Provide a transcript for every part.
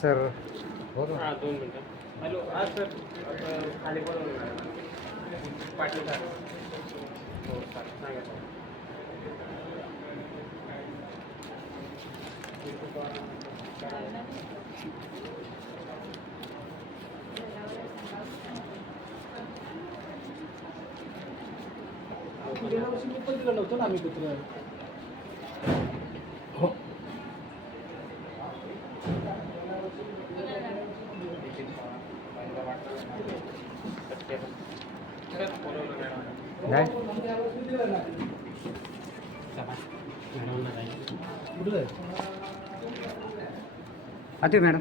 Sir बोला. हां दोन मिनटं. हॅलो हां सर खाली पाटील सर हो सर सांगा. सर गेल्या वर्षी मी पण दिलं नव्हतं ना आम्ही सर बोलवलं मॅडम काय मॅडमला जाईल कुठं आहे आते मॅडम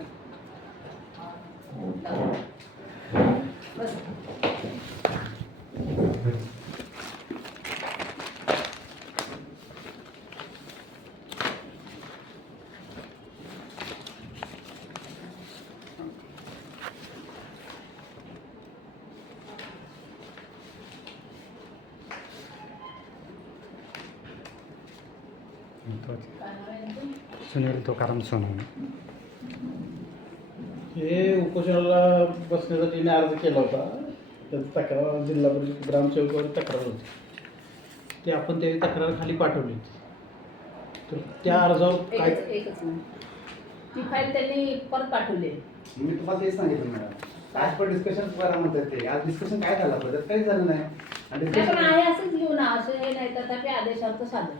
सुनील तुकाराम सोनवणे. हे उपोषणाला बसण्यासाठी मी अर्ज केला होता. त्याचा तक्रार जिल्हा परिषद ग्रामसेवकावर तक्रार होती. ते आपण त्याची तक्रार खाली पाठवली तर त्या अर्जावर काय एकच एकच मिनिट. ती फाईल त्यांनी परत पाठवली. मी तुम्हाला तेच सांगितलं मॅडम. आज पण डिस्कशन करा म्हणतात ते. आज डिस्कशन काय झालं? परत काहीच झालं नाही. आणि नाही पण discussion- आहे असंच लिहू ना असं हे नाही तथापि आदेशार्थ साधन.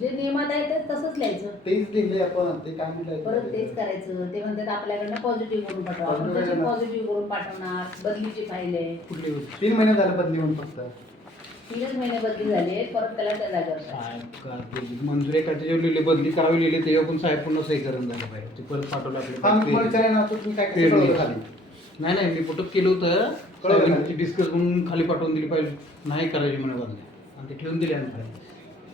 जे नियमात आहे ते तसंच लिहायचं. तेच लिहिले आपण ते काय म्हटलं परत तेच करायचं. ते म्हणतात आपल्याकडनं पॉझिटिव्ह करून पाठवा. आपण. पॉझिटिव्ह करून पाठवणार? बदलीची फाईल आहे. कुठली? होती तीन महिने झाले बदली होऊन फक्त. तीनच महिने बदली झाली आहे परत त्याला त्या जागेवर टाका. का मंजुरी लिहिले बदली करावी लिहिली ते पण साहेब पुन्हा सही करून झालं पाहिजे ते परत पाठवलं हा मी आपल्याला तुम्ही काय कसं पेरणी. कळवलं खाली. नाही नाही मी पुटक केलं होतं. डिस्कस म्हणून खाली पाठवून दिली पाहिजे. नाही करायची म्हणे बदली. आणि ते ठेवून दिले आणि खाली.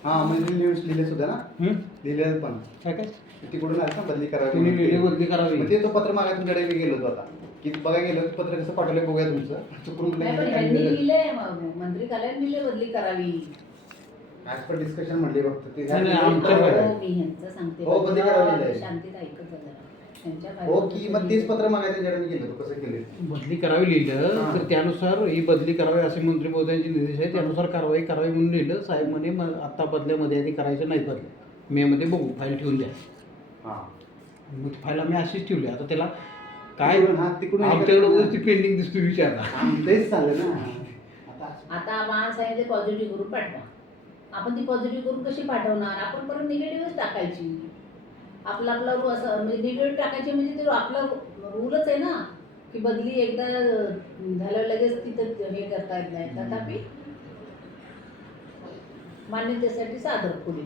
हा म्हणजे न्यूज लिहिले सुद्धा ना. हम्म? लिहिले पण. काय काय? तिकडून आलं ना? बदली करावी तुम्ही ते. बदली करावी. मग ते तो पत्र मागा तुमच्याकडे मी गेलो होतो आता. की बघा गेलो पत्र कसं पाठवलं बघूया तुमचं. चुकून नाही पण यांनी लिहिलंय म- मंत्री कार्यालयाने लिहिले बदली करावी. आज पण डिस्कशन म्हणले फक्त. ते नाही, नाही, आमच्या हो. हो, मी ह्यांचं सांगते. हो, बदली करावी लिहिलंय. शांतीत ऐकत जा. त्यांच्या हो मग तेच पत्र त्यांच्याकडे मी कसं केले? बदली करावी लिहिलं. तर त्यानुसार ही बदली करावी असे मंत्री महोदयांचे निर्देश आहेत. त्यानुसार कारवाई करावी म्हणून लिहिलं. साहेब म्हणे "म- आता बदल्यामध्ये आधी करायचं नाही बदल्या. मे मध्ये बघू फाईल ठेवून द्या. हा. मग फाईल आम्ही अशीच ठेवली. आता त्याला काय तिकडून- हा, तिकडून आमच्याकडे वरती पेंडिंग दिसतो विचारला आम- तेच चालेल ना. आता आता सांगितले पॉझिटिव्ह करून पाठवा. आपण ती पॉझिटिव्ह करून कशी पाठवणार? आपण परत निगेटिव्हच टाकायची. आपला आपला असं म्हणजे निगेटिव्ह टाकायची म्हणजे ते आपला रूलच आहे ना की बदली एकदा झाल्यावर लगेच तिथं हे करता येत नाही. तथापि मान्यतेसाठी सादर पुढे.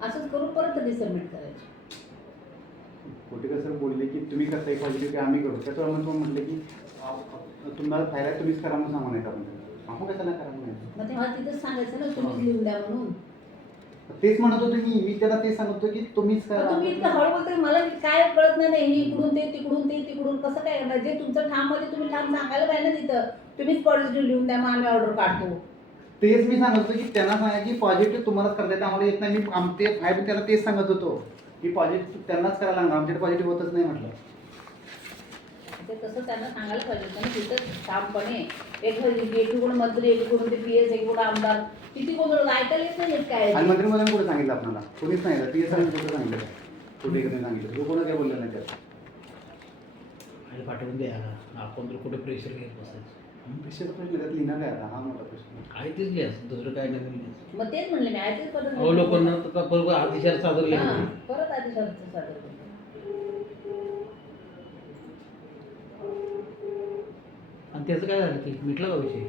असंच करून परत रिसबमिट करायची. कोटेकर सर बोलले की तुम्ही करताय पॉझिटिव्ह आम्ही करू. त्याच्यावर मग म्हटले की तुम्हाला फायदा तुम्हीच करा म्हणून सांगून येत आपण आपण कशाला करा म्हणून? मग तेव्हा तिथंच सांगायचं ना तुम्हीच लिहून द्या म्हणून. तेच म्हणत होतो मी मी त्याला तेच सांगत होतो की तुम्हीच करा. तुम्ही इतकं हळू बोलताय मला काय कळत नाही नाही हे इकडून ते तिकडून ते तिकडून कसं काय? करणार जे तुमचं ठाममध्ये तुम्ही ठाम सांगायला पाहिजे ना तिथं. तुम्हीच पॉझिटिव्ह लिहून द्या मग आम्ही ऑर्डर काढतो. तेच मी सांगत होतो की त्यांना सांगा की पॉझिटिव्ह तुम्हालाच करता येतं आम्हाला येत नाही. मी आम ते त्याला तेच सांगत होतो की पॉझिटिव्ह त्यांनाच करायला लागणार आमच्याकडे पॉझिटिव्ह होतच नाही म्हटलं. ते तसं त्यांना सांगायला पाहिजे होतं. ना तिथं ठामपणे एक एकीकडून मंत्री एकीकडून ते पी एस एकीकडून आमदार. किती कोण ऐकायला येत नाही काय? आणि मंत्री महोदयाने कुठे सांगितलं आपल्याला? कोणीच सांगितलं पी एस कुठे सांगितलं? काय कुठे नाही सांगितलं? तो कोणा काय बोललं नाही त्यात? पाठवून द्या आपण तर कुठे प्रेशर घेत बसायचं? विषयाचा प्रश्न त्यात लिहिणार काय आता. हा मोठा प्रश्न. आहे तेच लिहायचं दुसरं काय नवीन लिहायचं मग तेच म्हणले मी आहे तेच परत अवलोकन बरोबर आदेशाला सादर हां, लिहायचं? परत आधी सादर करतो. आणि त्याचं काय झालं की मिटलं का विषय?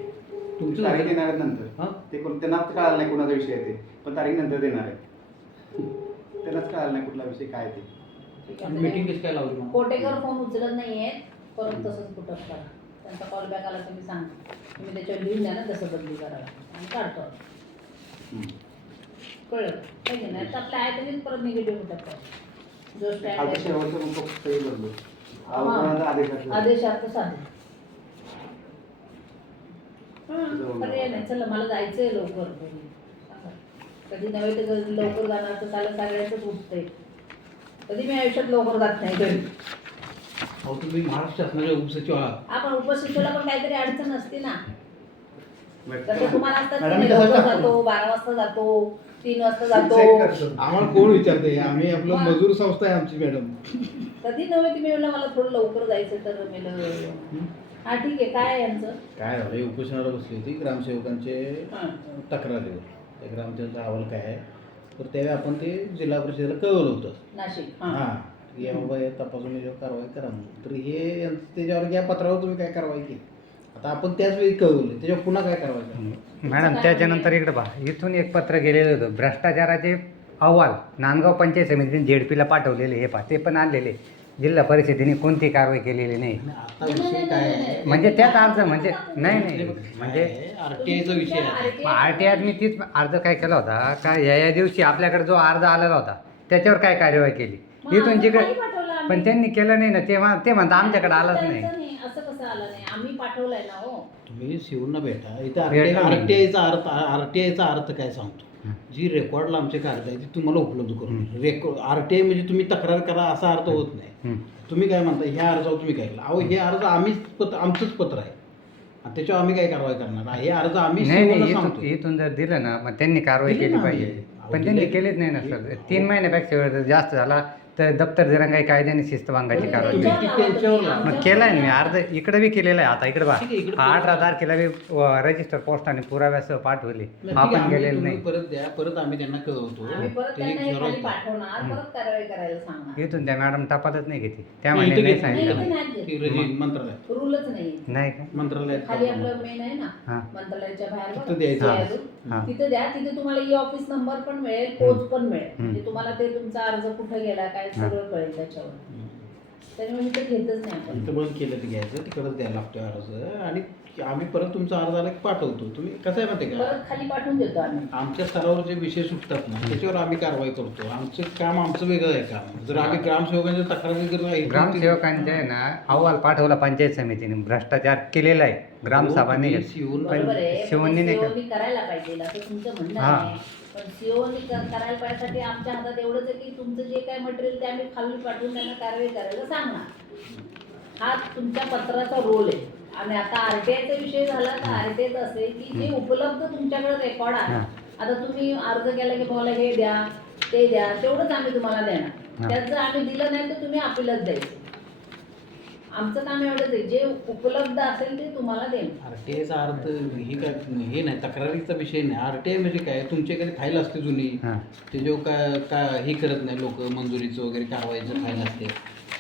तुमचं तारीख झालं? देणार आहेत नंतर. हा? ते कोण त्यांना कळालं नाही कोणाचा विषय आहे ते. पण तारीख नंतर देणार आहे त्यांनाच कळालं नाही कुठला विषय काय ते. आणि आहे मीटिंग कशी काय लावली मग? कोटेकर फोन उचलत नाहीये परत तसंच कुठं करा. त्यांचा कॉल बॅक आला तर मी सांगतो. तुम्ही त्याच्यावर लिहून द्या ना जसं बदली करावं आणि काढतो. हम्म. कळलं. काय की नाही तर आपल्या आहे तरीच परत निगेटिव्ह होतात जो स्टँड शेवटचं फक्त हे बदलू. आदेश असला. आदेशार्थ साधे. पर्याय नाही चला मला जायचंय लवकर. कधी नव्हे तर लवकर जाणार तर त्याला सगळ्याच उठतंय कधी मी आयुष्यात लवकर जात नाही घरी अहो तुम्ही महाराष्ट्र शासनाच्या उपसचिव आहात आपण उपस्थितीला पण काहीतरी अडचण असते ना तसं. तुम्हाला असतात मॅडम, लवकर? जातो बारा वाजता जातो तीन वाजता जातो. आम्हाला कोण विचारते आम्ही आपलं? मजूर संस्था आहे आमची मॅडम कधी नव्हे तुम्ही म्हणलं मला थोडं लवकर जायचं तर मी हा ठीक आहे. काय आहे यांचं? काय झालं? हे उपोषणाला बसली होती. ग्रामसेवकांचे हां. तक्रारीवर त्या ग्रामसेवकांचा अहवाल काय आहे? तर त्यावेळी आपण ते जिल्हा परिषदेला कळवलं होतं. नाशिक. हां. हां. या बाबा हे तपासून याच्यावर कारवाई करा म्हणून. तर हे यांचं त्याच्यावर या पत्रावर तुम्ही काय कारवाई केली. आता आपण त्याच वेळी कळवले. त्याच्यावर पुन्हा काय कारवाई करा? मॅडम त्याच्यानंतर इकडे पहा. इथून एक पत्र गेलेलं होतं. भ्रष्टाचाराचे अहवाल. नांदगाव पंचायत समितीने झेडपीला पाठवलेले. हे पहा. ते पण आणलेले. जिल्हा परिषदेने कोणती कारवाई केलेली नाही. आणि आता विषय काय आहे? म्हणजे त्यात अर्ज म्हणजे नाही नाही. म्हणजे आर टी आयचा विषय आहे. आर टी आयत मी तीच अर्ज काय केला होता? का या या दिवशी आपल्याकडे जो अर्ज आलेला होता त्याच्यावर काय कार्यवाही केली? इथून जिकडे. पण त्यांनी केलं नाही ना ते मा- ते म्हणता आमच्याकडे आलंच नाही. असं कसं आलं नाही? आम्ही पाठवलंय ना हो. तुम्ही शिवून भेटा इथं भेटा आर नाही. टी आयचा अर्थ आर टी आयचा अर्थ काय सांगतो? हं. जी रेकॉर्डला आमचे कागद आहे ती तुम्हाला उपलब्ध करून रेकॉर्ड आर टी आय म्हणजे तुम्ही तक्रार करा असा अर्थ होत नाही. तुम्ही काय म्हणता ह्या अर्जावर तुम्ही काय केलं? अहो हे अर्ज आम्हीच पत्र आमचंच पत्र आहे. आणि त्याच्यावर आम्ही काय कारवाई करणार? हे अर्ज आम्ही नाही शिवूनला नाही इथून सांगतो इथून जर दिलं ना मग त्यांनी कारवाई दिली केली ना पाहिजे. अहो, पण त्यांनी दिली. केलीच नाही ना सर. तीन महिन्यापेक्षा वेळ जास्त झाला तर दप्तर दिरंगाई कायद्याने शिस्तभंगाची कारवाई लावा. मग केलाय ना मी. अर्ध इकडे बी केलेलं आहे. आता इकडे बा ठीक आहे, इकडे अठरा तारखेला बी रजिस्टर पोस्टाने पुराव्यासह पाठवली. आपण आम्ही गेलेलं तुम्ही नाही. परत द्या. परत आम्ही त्यांना कळवतो. आम्ही परत ते त्यांना हे ठरवतात. खाली पाठवणार. परत कारवाई करायला सांगणार. इथून त्या मॅडम तपासच नाही घेते. त्या नाही, म्हणे इथं नाही सांगितलं. इथे नाही ती देत. रजी- मंत्रालय रूलच नाही नाही का? मंत्रालयात खाली आपलं मेन आहे ना? हां. मंत्रालयाच्या बाहेर तिथं बघा, द्यायचं. यादू. हां. तिथे द्या. तिथे तुम्हाला ई ऑफिस नंबर पण मिळेल कोच पण मिळेल. म्हणजे तुम्हाला ते तुमचा अर्ज कुठे गेला काय सगळं कळेल त्याच्यावर. त्याच्यामुळे इथे घेतच नाही आपण. इथं बंद केलं ते घ्यायचं तिकडंच द्यायला लागतो अर्ज आणि आम्ही परत तुमचा अर्ज आला की पाठवतो. तुम्ही कसं आहे माहिती का? परत खाली पाठवून देतो आम्ही. आमच्या स्तरावर जे विषय सुटतात ना त्याच्यावर आम्ही कारवाई करतो. आमचं काम आमचं वेगळं आहे काम. जर आम्ही ग्रामसेवकांच्या तक्रार वगैरे आहे, ग्रामसेवकांच्या आहे ना अहवाल पाठवला पंचायत समितीने. भ्रष्टाचार केलेला आहे. ग्रामसभांनी हो, तुम्ही शिवून पण बरोबर आहे. शिवण्णी नाही का? करायला पाहिजे. असं तुमचं म्हणणं हां. आहे. पण सीओनी करायला पाहिजे आमच्या हातात एवढंच आहे की तुमचं जे काय मटेरियल ते आम्ही खाली पाठवून त्यांना कारवाई करायला सांगणार. हा तुमच्या पत्राचा रोल आहे. आणि आता आरटीआयचा विषय झाला तर आरटीआयचं असेल की जे उपलब्ध तुमच्याकडे रेकॉर्ड आहे. आता तुम्ही अर्ज केला की मला हे द्या ते द्या तेवढंच आम्ही तुम्हाला देणार. त्यात जर आम्ही दिलं नाही तर तुम्ही अपीलच द्यायचं. आमचं काम एवढंच आहे. जे उपलब्ध असेल ते तुम्हाला देणार आरटीआयचा अर्थ हे काय हे नाही तक्रारीचा विषय नाही. आरटीआय म्हणजे काय? तुमची एखादी फाईल असते जुनी. हां. ते जो काय काय हे करत नाही लोक मंजुरीचं वगैरे कारवाईचं फाईल असते.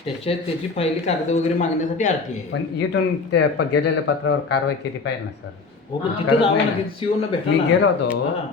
त्याच्यात त्याची फाईल कागद वगैरे मागण्यासाठी आरटीआय पण इथून त्या प- गेलेल्या पत्रावर कारवाई केली पाहिजे ना सर. हो पण जावं नाही. ना भेटा मी. गेलो होतो. हां.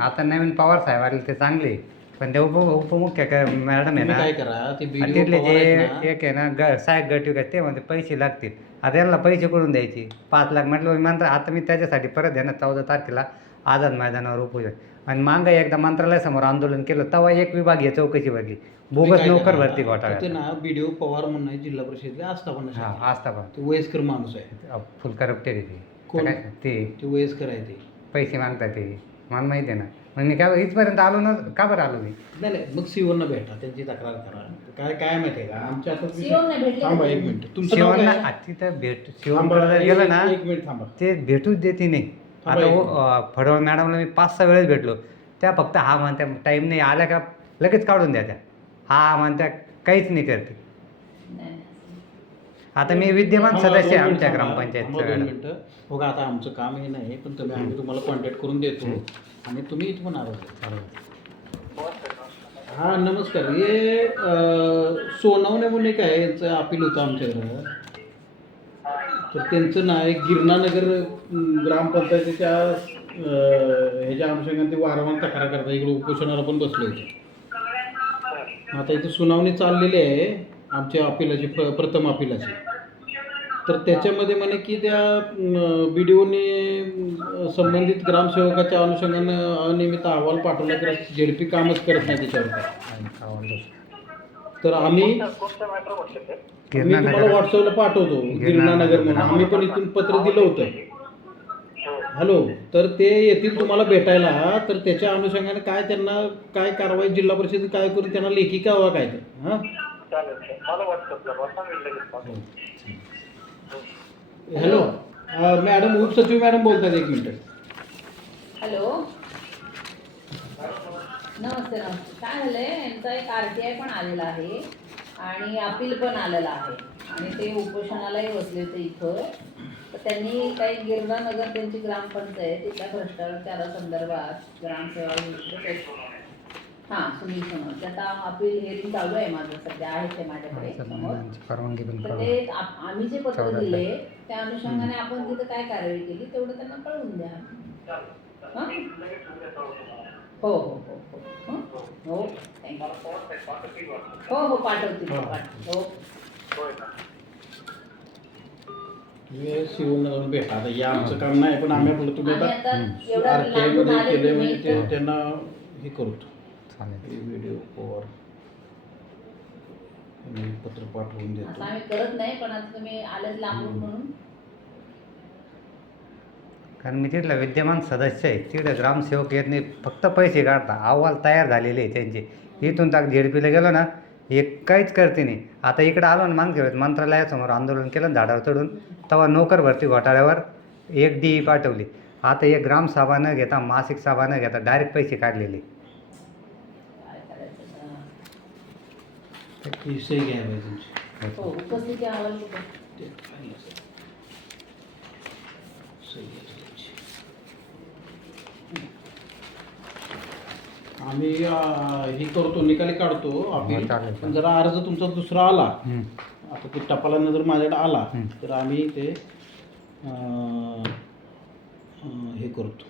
आता नवीन पवार साहेब आले ते चांगले. पण ते उप उपमुख्य क- मॅडम आहे तुम्ही ना काय करा ते आणि BDO तिथले पवार जे आहेत ना, एक आहे ना ग सहाय्यक गट ते म्हणते पैसे लागतील. आता यांना पैसे कुठून द्यायचे? पाच लाख म्हटलं मंत्र आता मी त्याच्यासाठी परत आहे ना चौदा तारखेला आझाद मैदानावर उपोषण. आणि मागं एकदा मंत्रालयासमोर आंदोलन केलं तेव्हा एक विभागीय चौकशी भरली. तुम्ही बोगस काय नोकर करा, भरती तिथे घोटाळ्यात ना बीडीओ पवार म्हणून आहे जिल्हा परिषदेतले आस्थापना हा शाखा. आस्था पण ते वयस्कर माणूस आहे. फुल करप्टेड आहे ते. कोण? काय? ते. ते वयस्कर आहे ते. पैसे मागतात ते. मला माहिती आहे ना मग मी काय इथपर्यंत आलो ना का बरं आलो मी नाही नाही मग सीओना भेटा त्यांची तक्रार करा काय काय माहिती आहे का आमच्या आता CO नाही भेटले थांबा एक? मिनिट तुमचं नाव शिवणला काय? तिथं भेट थांबा, शिवणकडे जर गेलं ना एक- मिनिट थांबा ते भेटूच देते नाही थांबा आता एक हो, मिनिट. फडवळ मॅडमला मी पाच सहा वेळेस भेटलो त्या फक्त हा म्हणत्या टाईम नाही आल्या का लगेच काढून द्या त्या हा म्हणत्या काहीच नाही करते. आता मी विद्यमान सदस्य आहे आमच्या. मिनिटं हो का आता आमचं काम हे नाही पण तुम्ही आम्ही तुम्हाला कॉन्टॅक्ट करून देतो. आणि तुम्ही इथून आलो. हा नमस्कार. हे सोनवणे म्हणून एक आहे? यांचं अपील होतं आमच्याकडं. तर त्यांचं नाव आहे गिरणानगर ग्रामपंचायतीच्या ह्याच्या अनुषंगाने ते वारंवार तक्रार करतात. इकडे उपोषणाला पण बसले होते. आता इथे सुनावणी चाललेली आहे. आमच्या अपिलाची प्र प्रथम अपिलाची. तर त्याच्यामध्ये म्हणे की त्या बी डी ओने संबंधित ग्रामसेवकाच्या अनुषंगानं अनियमित अहवाल पाठवला तर झेडपी कामच करत नाही त्याच्यावर. तर आम्ही मी तुम्हाला व्हॉट्सअपला पाठवतो गिरणानगर म्हणून. आम्ही पण इथून पत्र दिलं होतं. हॅलो तर ते येतील तुम्हाला भेटायला. तर त्याच्या अनुषंगाने काय त्यांना काय कारवाई जिल्हा परिषद काय करून त्यांना लेखी कळवा काय तर हां? हॅलो. मॅडम उपसचिव मॅडम बोलतात एक मिनिट. हॅलो. नमस्ते नमस्ते. काय झालंय? यांचा एक आर टी आय पण आलेला आहे आणि अपील पण आलेलं आहे. आणि ते उपोषणालाही बसले होते इथं. तर त्यांनी काही गिरजा नगर त्यांची ग्रामपंचायत तिथल्या भ्रष्टाचारासंदर्भात ग्रामसेवा हां सुनील सोनल त्याचा अपील हेअरिंग चालू आहे माझं सध्या आहे ते माझ्याकडे समोर. यांची परवानगी पण तर ते आप- आम्ही जे पत्र चौदा दिले त्या अनुषंगाने आपण तिथं काय कारवाई केली तेवढं त्यांना कळवून द्या. हं? हो हो हो हो. हं? हो. हो हो पाठवतील हो. हो. शिवून जाऊन भेटा आता. या आमचं काम नाही पण आम्ही आपलं तुम्ही आम्ही आता आता एवढा आर टी लांबून आयमध्ये आले केलं तुम्ही म्हणजे ते त्यांना हे करू चालेल व्हिडिओ कॉल आणि पत्र पाठवून असं देतो आम्ही करत नाही पण आता तुम्ही आलेच लांबून म्हणून. कारण मी तिथला विद्यमान सदस्य आहे. तिकडे ग्रामसेवक येत नाही. फक्त पैसे काढता. अहवाल तयार झालेले आहे त्यांचे. इथून तक झेडपीला गेलो ना एक काहीच करते नाही. आता इकडे आलो ना वेळेस मंत्रालयासमोर आंदोलन केलं ना झाडावर चढून. तेव्हा नोकर भरती घोटाळ्यावर एक डी पाठवली. आता एक ग्रामसभा न घेता मासिक सभा न घेता डायरेक्ट पैसे काढलेले काय करायचं आता? ही सही घ्यायला पाहिजे तुमची हो उपस्थिती अहवाल कुठे? ते. सही तुमची. आम्ही अं, हे करतो निकाली काढतो अपील चालेल. पण जरा अर्ज तुमचा दुसरा आला हम्म. आता ते टपालानं जर माझ्याकडे आला हं. तर आम्ही ते अं, अं, हे करतो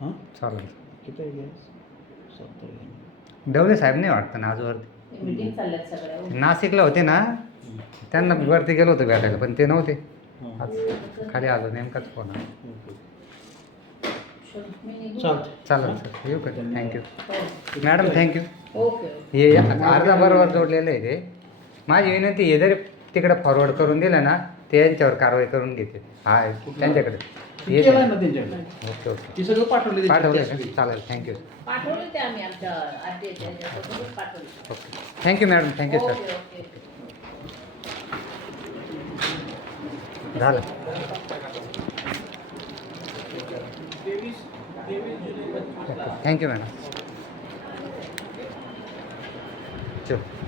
हां चालेल किती आहे गॅस सत्तर आहे. डवले साहेब नाही वाटतं ना आजवरती मीटिंग चालल्यात सगळ्या हो. नाशिकला होते ना त्यांना वरती गेलो होतो भेटायला पण ते नव्हते हां. आज खाली आलो नेमकाच फोन आला. ओके. चल, मी निघू. चालतंय चालेल सर येऊ का थँक्यू. मॅडम थँक्यू ओके हे अर्धा बरोबर जोडलेलं आहे ते माझी विनंती हे जरी तिकडे फॉरवर्ड करून दिलं ना ते यांच्यावर कारवाई करून घेते. हा त्यांच्याकडे. ते ये केलंय ना त्यांच्याकडे. Okay okay. ती सगळं पाठवले पाठवलं का? चालेल थँक्यू पाठवले ते आम्ही आमच्या आरटीआयच्या ह्याच्यासोबतच पाठवले. Okay. Thank you madam thank you sir okay okay. झालं. थँक्यू मॅडम चल.